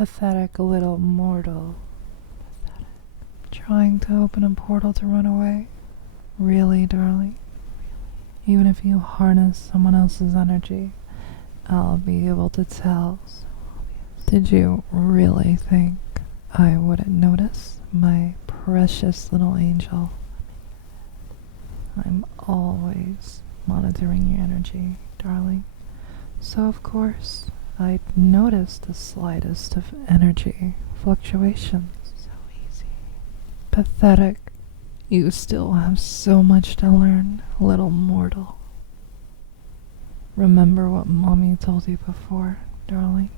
Pathetic little mortal. Pathetic. Trying to open a portal to run away? Really, darling? Even if you harness someone else's energy, I'll be able to tell. Did you really think I wouldn't notice, my precious little angel? I'm always monitoring your energy, darling. So of course, I'd notice the slightest of energy fluctuations. So easy. Pathetic. You still have so much to learn, little mortal. Remember what Mommy told you before, darling?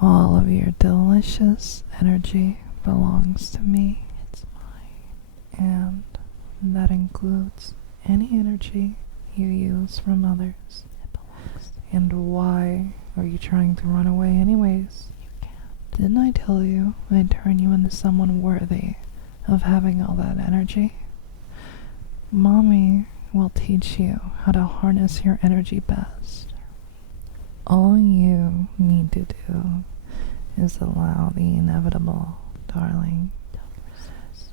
All of your delicious energy belongs to me. It's mine. And that includes any energy you use from others. It belongs to me. And why are you trying to run away anyways? You can't. Didn't I tell you I'd turn you into someone worthy of having all that energy? Mommy will teach you how to harness your energy best. All you need to do is allow the inevitable, darling.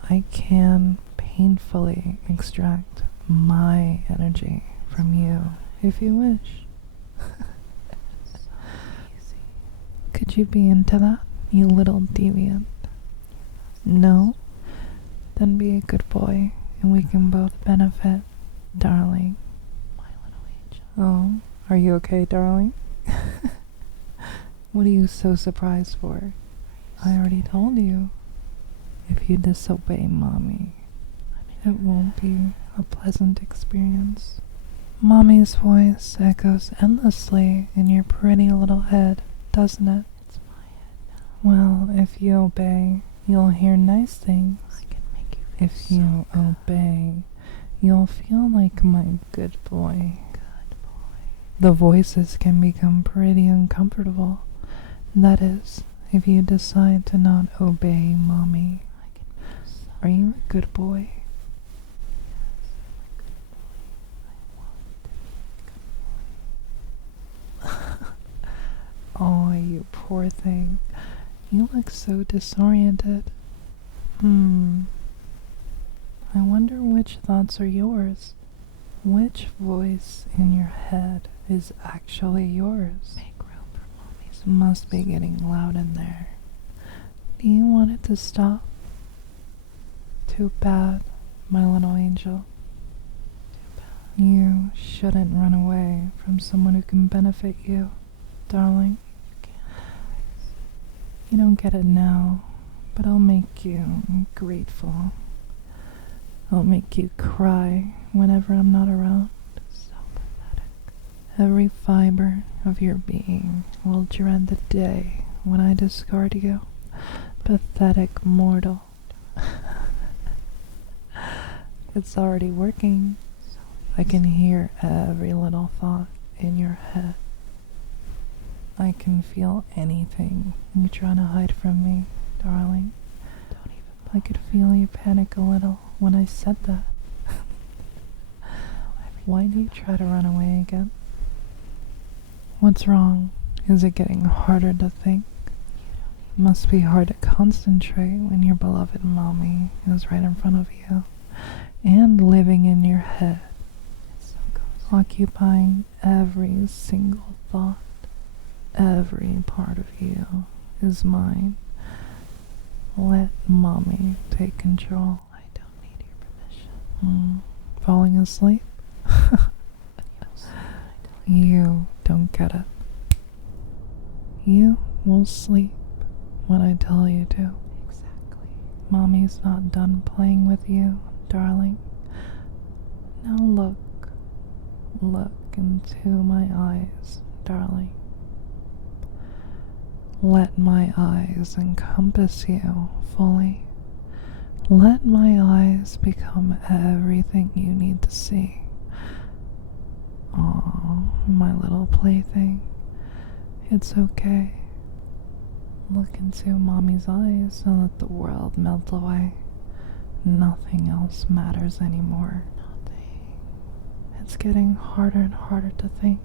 I can painfully extract my energy from you if you wish. Could you be into that, you little deviant? No? Then be a good boy and we can both benefit, darling. My little angel. Oh, are you okay, darling? What are you so surprised for? I already told you. If you disobey Mommy, it won't be a pleasant experience. Mommy's voice echoes endlessly in your pretty little head, doesn't it? It's my head now. Well, if you obey, you'll hear nice things. I can make you feel if you obey, you'll feel like my good boy. Good boy. The voices can become pretty uncomfortable. That is, if you decide to not obey Mommy. Are you a good boy? Oh, you poor thing. You look so disoriented. I wonder which thoughts are yours. Which voice in your head is actually yours? Make room for Mommy's. Must be getting loud in there. Do you want it to stop? Too bad, my little angel. Too bad. You shouldn't run away from someone who can benefit you, darling. You don't get it now, but I'll make you grateful. I'll make you cry whenever I'm not around. So pathetic. Every fiber of your being will dread the day when I discard you. Pathetic mortal. It's already working. I can hear every little thought in your head. I can feel anything you try to hide from me, darling. Don't even. I could feel you panic a little when I said that. Why do you try to run away again? What's wrong? Is it getting harder to think? It must be hard to concentrate when your beloved Mommy is right in front of you and living in your head, occupying every single thought. Every part of you is mine. Let Mommy take control. I don't need your permission. Falling asleep? You don't get it. You will sleep when I tell you to. Exactly. Mommy's not done playing with you, darling. Now look into my eyes, darling. Let my eyes encompass you fully. Let my eyes become everything you need to see. Oh, my little plaything. It's okay. Look into Mommy's eyes and let the world melt away. Nothing else matters anymore. Nothing. It's getting harder and harder to think,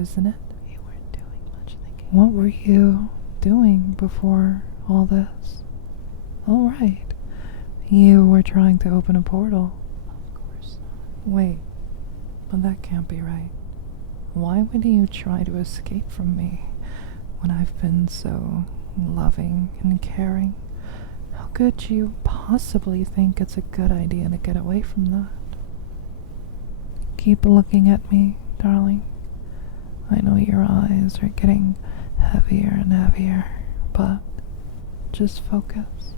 isn't it? You weren't doing much thinking. What were you doing before all this? Oh, right. You were trying to open a portal. Of course not. Wait, but that can't be right. Why would you try to escape from me when I've been so loving and caring? How could you possibly think it's a good idea to get away from that? Keep looking at me, darling. I know your eyes are getting heavier and heavier, but just focus.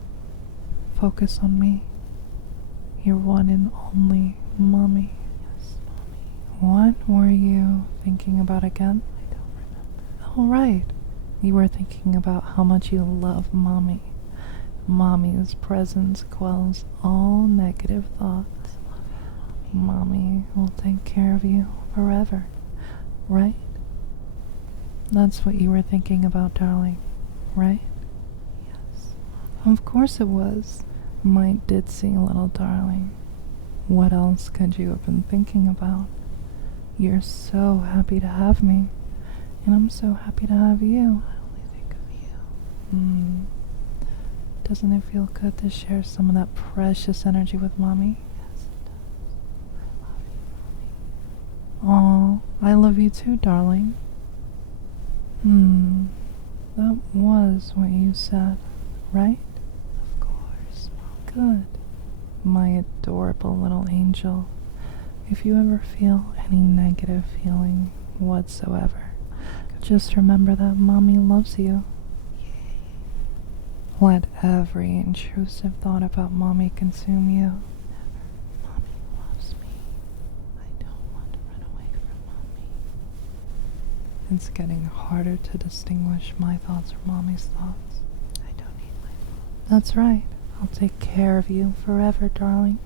Focus on me. Your one and only mommy. Yes, mommy. What were you thinking about again? I don't remember. Oh, right. You were thinking about how much you love mommy. Mommy's presence quells all negative thoughts. I love you, mommy. Mommy will take care of you forever, right? That's what you were thinking about, darling, right? Yes. Of course it was. My ditzy little darling. What else could you have been thinking about? You're so happy to have me, and I'm so happy to have you. I only think of you. Doesn't it feel good to share some of that precious energy with mommy? Yes, it does. I love you, mommy. Aw, I love you too, darling. That was what you said, right? Of course. Good. My adorable little angel. If you ever feel any negative feeling whatsoever, just remember that mommy loves you. Let every intrusive thought about mommy consume you. Never. Mommy loves me. I don't want to run away from mommy. It's getting harder to distinguish my thoughts from mommy's thoughts. I don't need my thoughts. That's right. I'll take care of you forever, darling.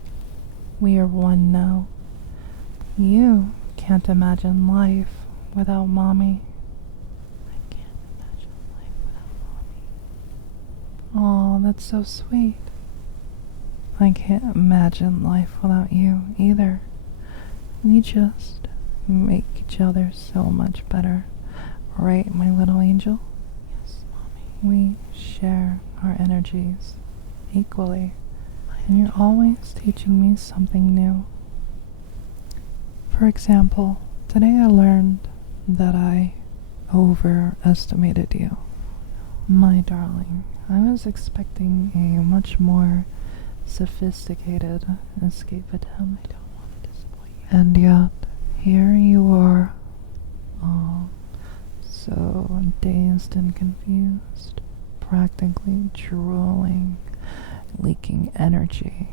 We are one now. You can't imagine life without mommy. I can't imagine life without mommy. Aw, that's so sweet. I can't imagine life without you either. We just make each other so much better. Right, my little angel? Yes, mommy. We share our energies equally, and you're always teaching me something new. For example, today I learned that I overestimated you. My darling, I was expecting a much more sophisticated escape attempt. I don't want to disappoint you. And yet, here you are, all so dazed and confused, practically drooling, leaking energy,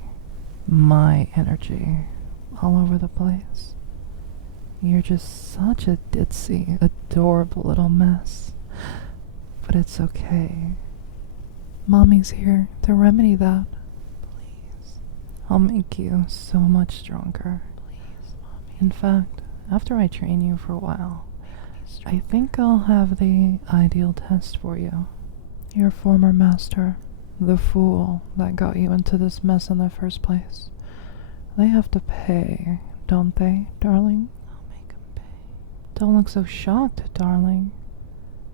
my energy, all over the place. You're just such a ditzy, adorable little mess. But it's okay. Mommy's here to remedy that. Please. I'll make you so much stronger. Please, mommy. In fact, after I train you for a while, I think I'll have the ideal test for you. Your former master, the fool that got you into this mess in the first place. They have to pay, don't they, darling? I'll make them pay. Don't look so shocked, darling.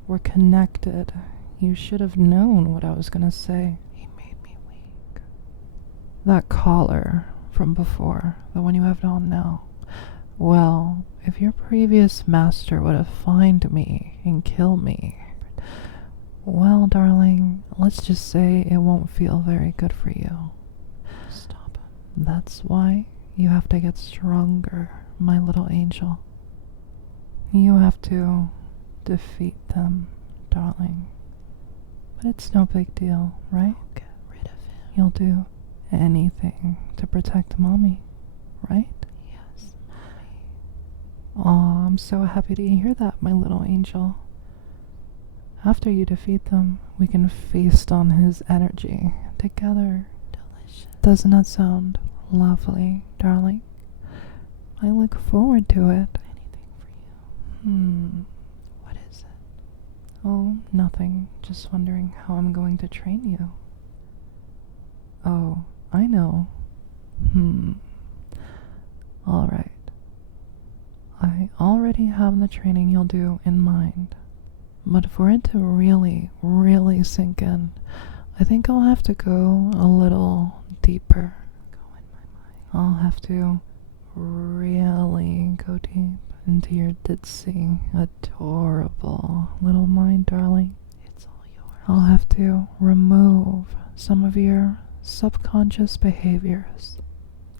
We're connected. You should have known what I was gonna say. He made me weak. That collar from before, the one you have on now. Well, if your previous master would have fined me and killed me, well, darling, let's just say it won't feel very good for you. Stop him. That's why you have to get stronger, my little angel. You have to defeat them, darling. But it's no big deal, right? I'll get rid of him. You'll do anything to protect mommy, right? Yes, mommy. Aw, I'm so happy to hear that, my little angel. After you defeat them, we can feast on his energy together. Delicious. Doesn't that sound lovely, darling? I look forward to it. Anything for you. What is it? Oh, nothing. Just wondering how I'm going to train you. Oh, I know. All right. I already have the training you'll do in mind. But for it to really, really sink in, I think I'll have to go a little deeper. I'll have to really go deep into your ditzy, adorable little mind, darling. It's all yours. I'll have to remove some of your subconscious behaviors.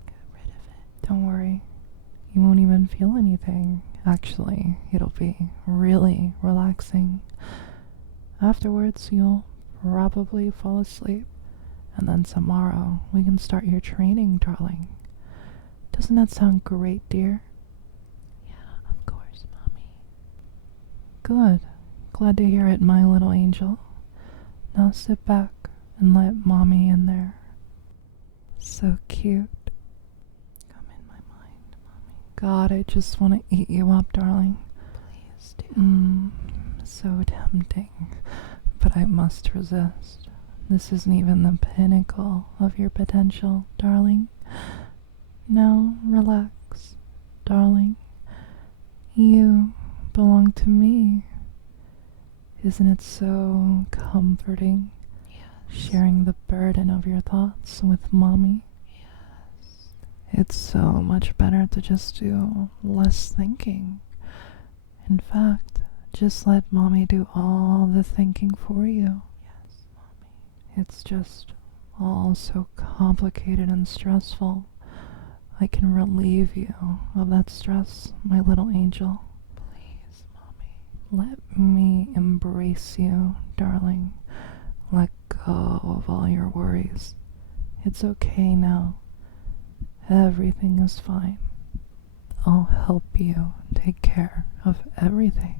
Get rid of it. Don't worry. You won't even feel anything. Actually, it'll be really relaxing. Afterwards, you'll probably fall asleep. And then tomorrow, we can start your training, darling. Doesn't that sound great, dear? Yeah, of course, Mommy. Good. Glad to hear it, my little angel. Now sit back and let Mommy in there. So cute. Come in my mind, Mommy. God, I just want to eat you up, darling. Please do. So tempting. But I must resist. This isn't even the pinnacle of your potential, darling. Now relax, darling. You belong to me. Isn't it so comforting? Yes. Sharing the burden of your thoughts with Mommy? Yes. It's so much better to just do less thinking. In fact, just let Mommy do all the thinking for you. Yes, Mommy. It's just all so complicated and stressful. I can relieve you of that stress, my little angel. Please, Mommy. Let me embrace you, darling. Let go of all your worries. It's okay now. Everything is fine. I'll help you take care of everything.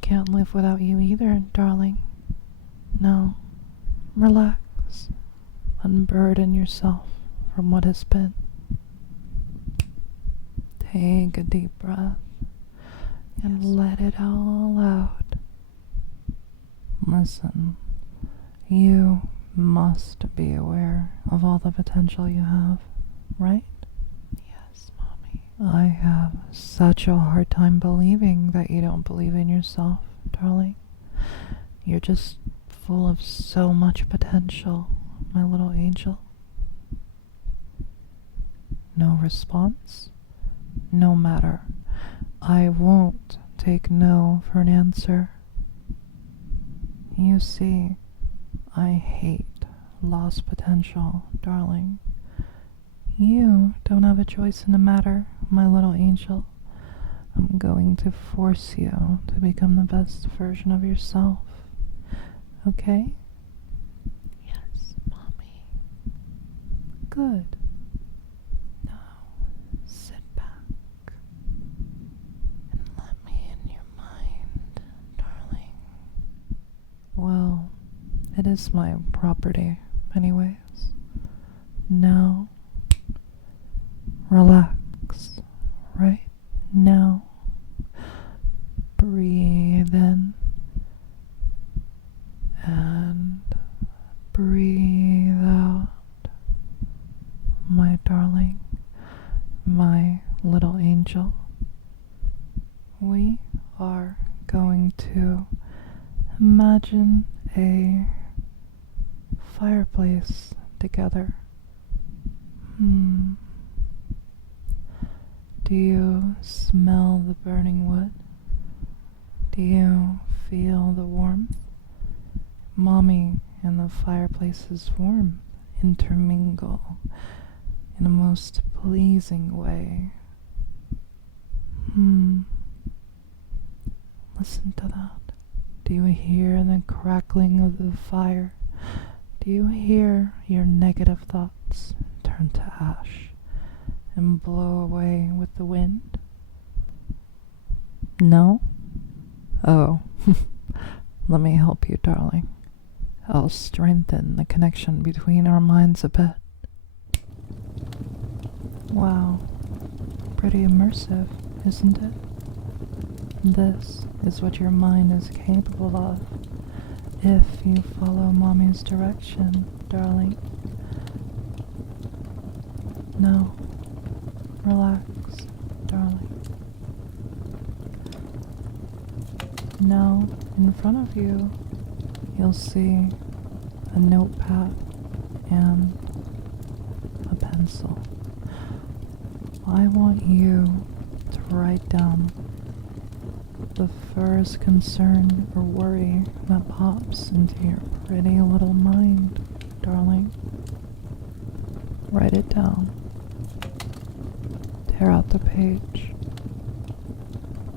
Can't live without you either, darling. No. Relax. Unburden yourself from what has been. Take a deep breath and let it all out. Listen, you must be aware of all the potential you have, right? Yes, Mommy. I have such a hard time believing that you don't believe in yourself, darling. You're just full of so much potential, my little angel. No response? No matter. I won't take no for an answer. You see, I hate lost potential, darling. You don't have a choice in the matter, my little angel. I'm going to force you to become the best version of yourself. Okay? Yes, Mommy. Good. Now, sit back and let me in your mind, darling. Well, it is my property, anyways. Now, relax right now. Breathe in and breathe out, my darling, my little angel. We are going to imagine a fireplace together. Do you smell the burning wood? Do you feel the warmth? Mommy and the fireplace's warmth intermingle in a most pleasing way. Listen to that. Do you hear the crackling of the fire? Do you hear your negative thoughts turn to ash and blow away with the wind? No? Oh, let me help you, darling. I'll strengthen the connection between our minds a bit. Wow, pretty immersive, isn't it? This is what your mind is capable of if you follow Mommy's direction, darling. Now, relax, darling. Now, in front of you, you'll see a notepad and a pencil. I want you to write down the first concern or worry that pops into your pretty little mind, darling. Write it down. Tear out the page.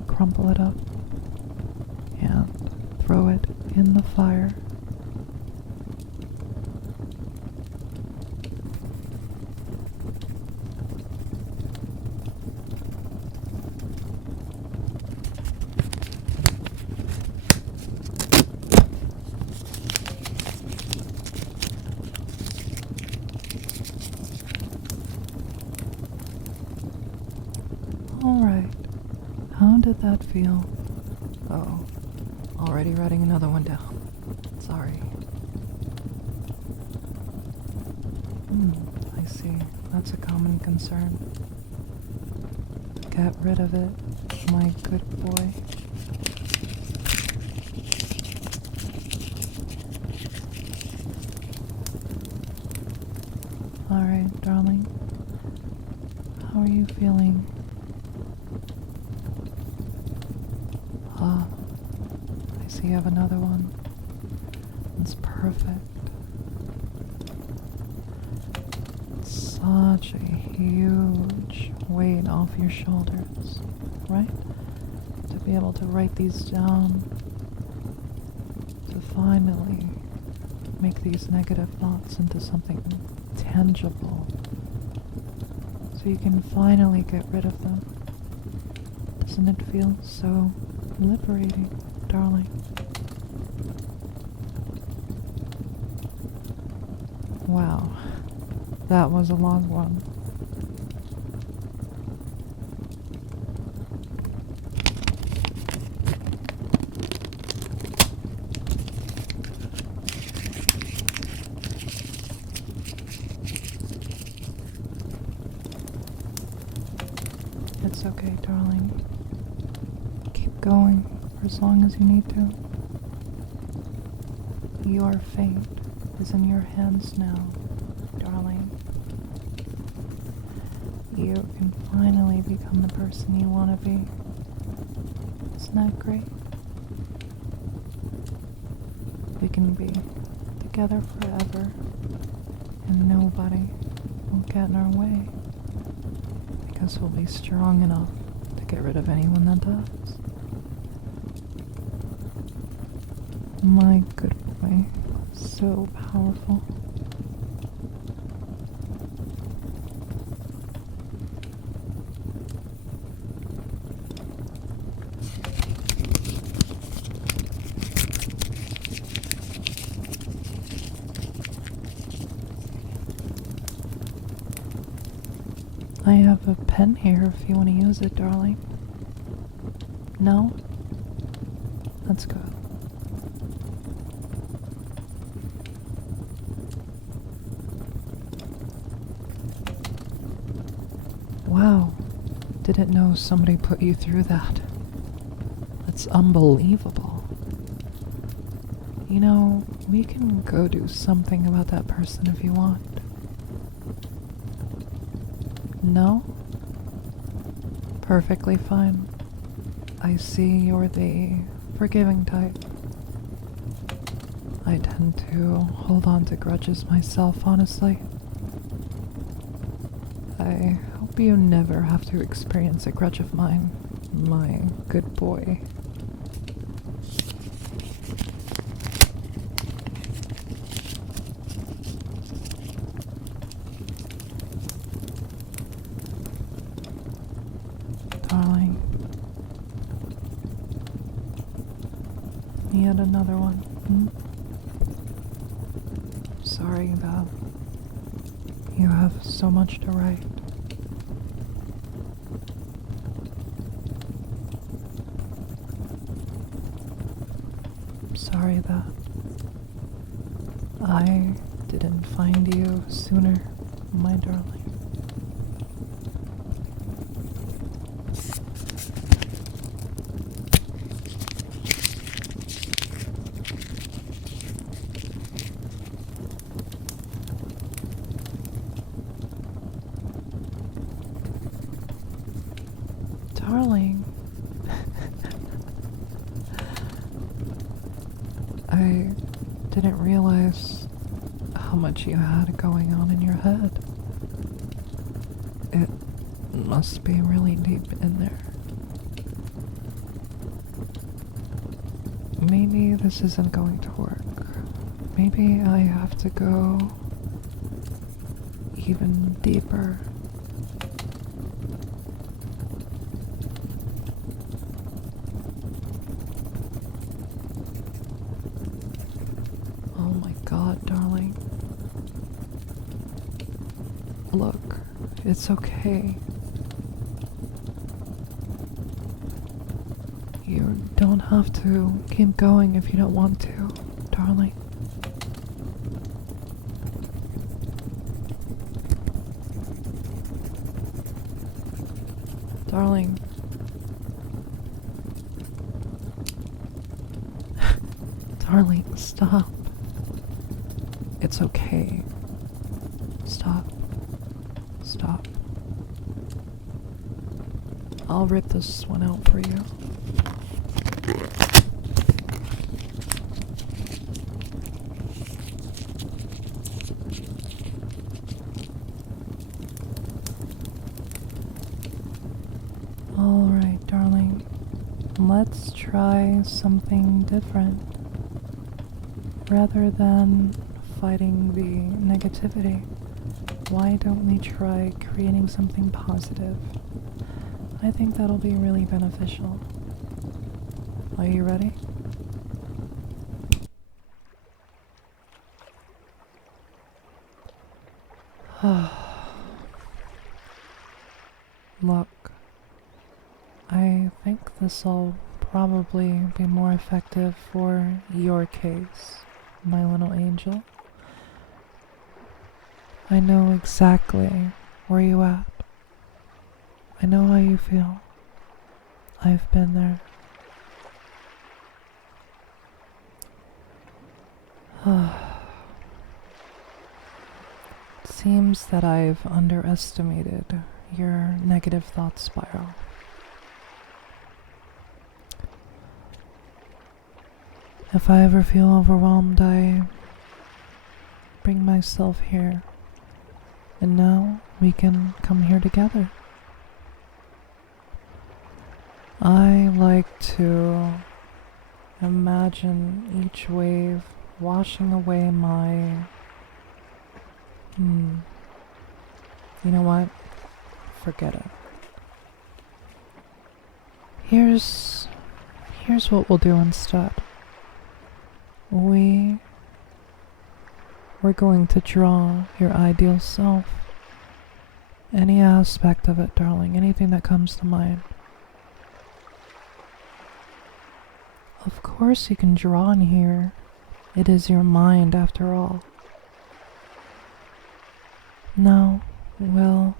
Crumple it up. And throw it in the fire. Alright, how did that feel? Oh, already writing another one down. Sorry. I see. That's a common concern. Get rid of it, my good boy. Alright, darling. How are you feeling? I see you have another one. It's perfect. Such a huge weight off your shoulders, right? To be able to write these down, to finally make these negative thoughts into something tangible, so you can finally get rid of them. Doesn't it feel so liberating, darling? Wow, that was a long one. It's okay, darling. Keep going for as long as you need to. Your fate is in your hands now, darling. You can finally become the person you want to be. Isn't that great? We can be together forever, and nobody will get in our way, because we'll be strong enough to get rid of anyone that does. My good boy, so powerful. I have a pen here if you want to use it, darling. No? That's good. Wow. Didn't know somebody put you through that. That's unbelievable. You know, we can go do something about that person if you want. No? Perfectly fine. I see you're the forgiving type. I tend to hold on to grudges myself, honestly. I hope you never have to experience a grudge of mine, my good boy. Darling. Yet another one. Sorry, Val. You have so much to write. Sorry that I didn't find you sooner, my darling. Darling, I didn't realize how much you had going on in your head. It must be really deep in there. Maybe this isn't going to work. Maybe I have to go even deeper. Oh my God, darling. Look, it's okay. You don't have to keep going if you don't want to, darling. Darling. Darling, stop. It's okay. Stop. Stop. I'll rip this one out for you. Alright, darling. Let's try something different. Rather than fighting the negativity, why don't we try creating something positive? I think that'll be really beneficial. Are you ready? Look, I think this'll probably be more effective for your case, my little angel. I know exactly where you at. I know how you feel. I've been there. It seems that I've underestimated your negative thought spiral. If I ever feel overwhelmed, I bring myself here. And now we can come here together. I like to imagine each wave washing away my... You know what? Forget it. Here's what we'll do instead. We're going to draw your ideal self. Any aspect of it, darling, anything that comes to mind. Of course you can draw in here. It is your mind after all. Now, we'll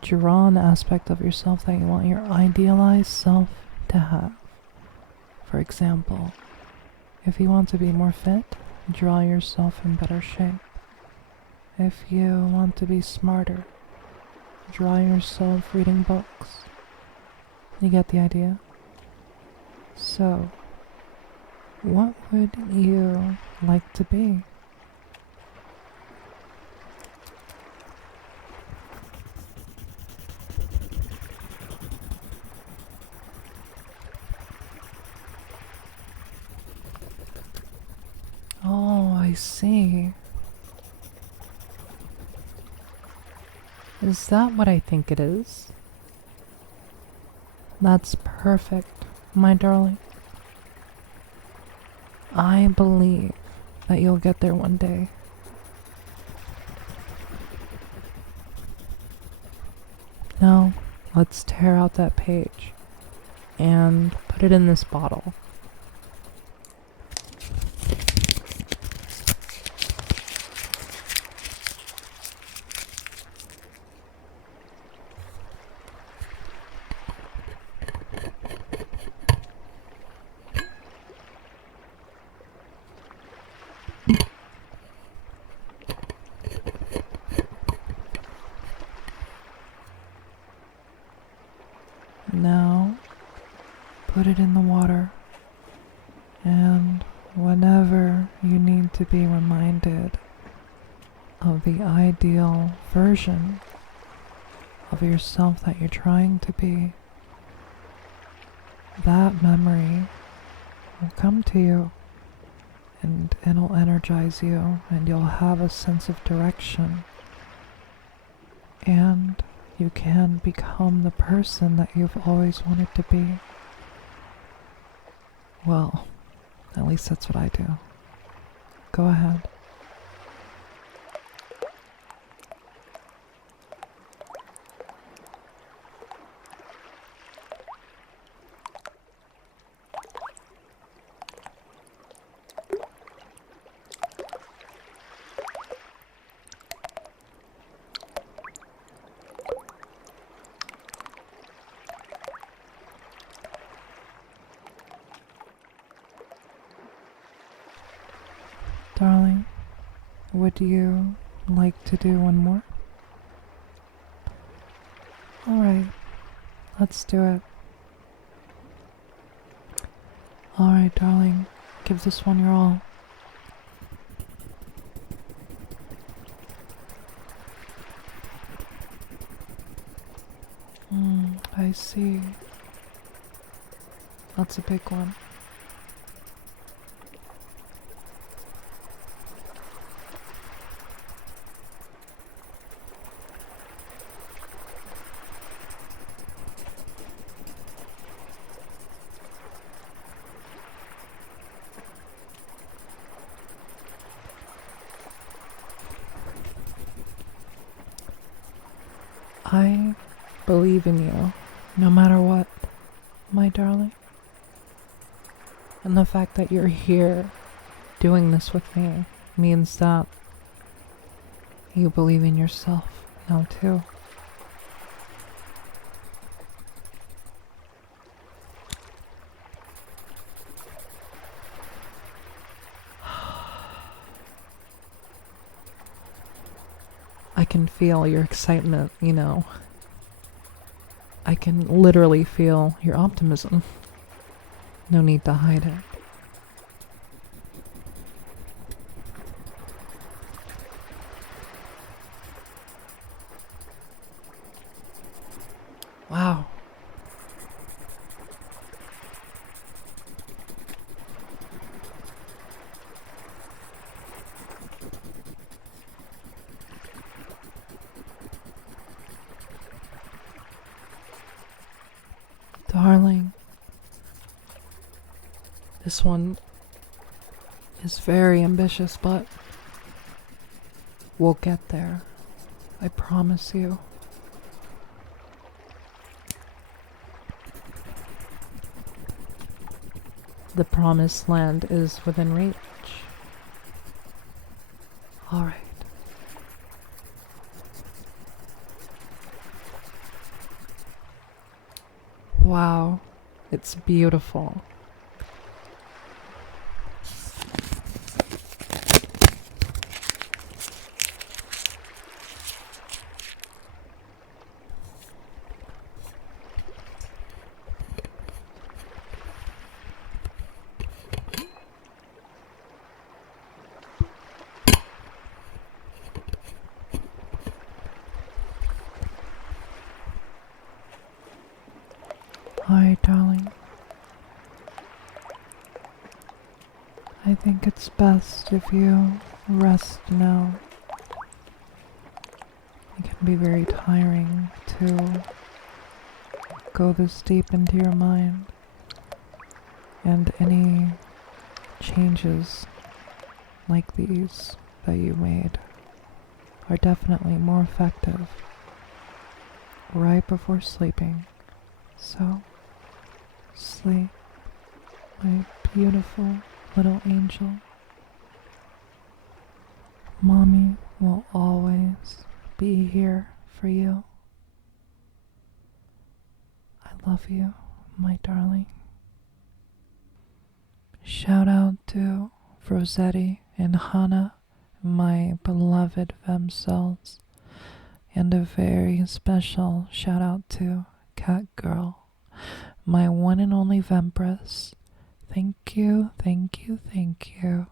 draw an aspect of yourself that you want your idealized self to have. For example, if you want to be more fit, draw yourself in better shape. If you want to be smarter, draw yourself reading books. You get the idea? So, what would you like to be? Oh, I see. Is that what I think it is? That's perfect, my darling. I believe that you'll get there one day. Now, let's tear out that page and put it in this bottle. Now, put it in the water, and whenever you need to be reminded of the ideal version of yourself that you're trying to be, that memory will come to you, and it'll energize you, and you'll have a sense of direction, and you can become the person that you've always wanted to be. Well, at least that's what I do. Go ahead. Darling, would you like to do one more? Alright, let's do it. Alright, darling, give this one your all. I see. That's a big one. I believe in you, no matter what, my darling. And the fact that you're here doing this with me means that you believe in yourself now too. I can feel your excitement, you know. I can literally feel your optimism. No need to hide it. Wow. Darling, this one is very ambitious, but we'll get there. I promise you. The promised land is within reach. All right. Wow, it's beautiful. Alright, darling. I think it's best if you rest now. It can be very tiring to go this deep into your mind, and any changes like these that you made are definitely more effective right before sleeping. So, sleep, my beautiful little angel. Mommy will always be here for you. I love you, my darling. Shout out to Rosetti and Hannah, my beloved femcells, and a very special shout out to Cat Girl my one and only Vempress. Thank you, thank you, thank you.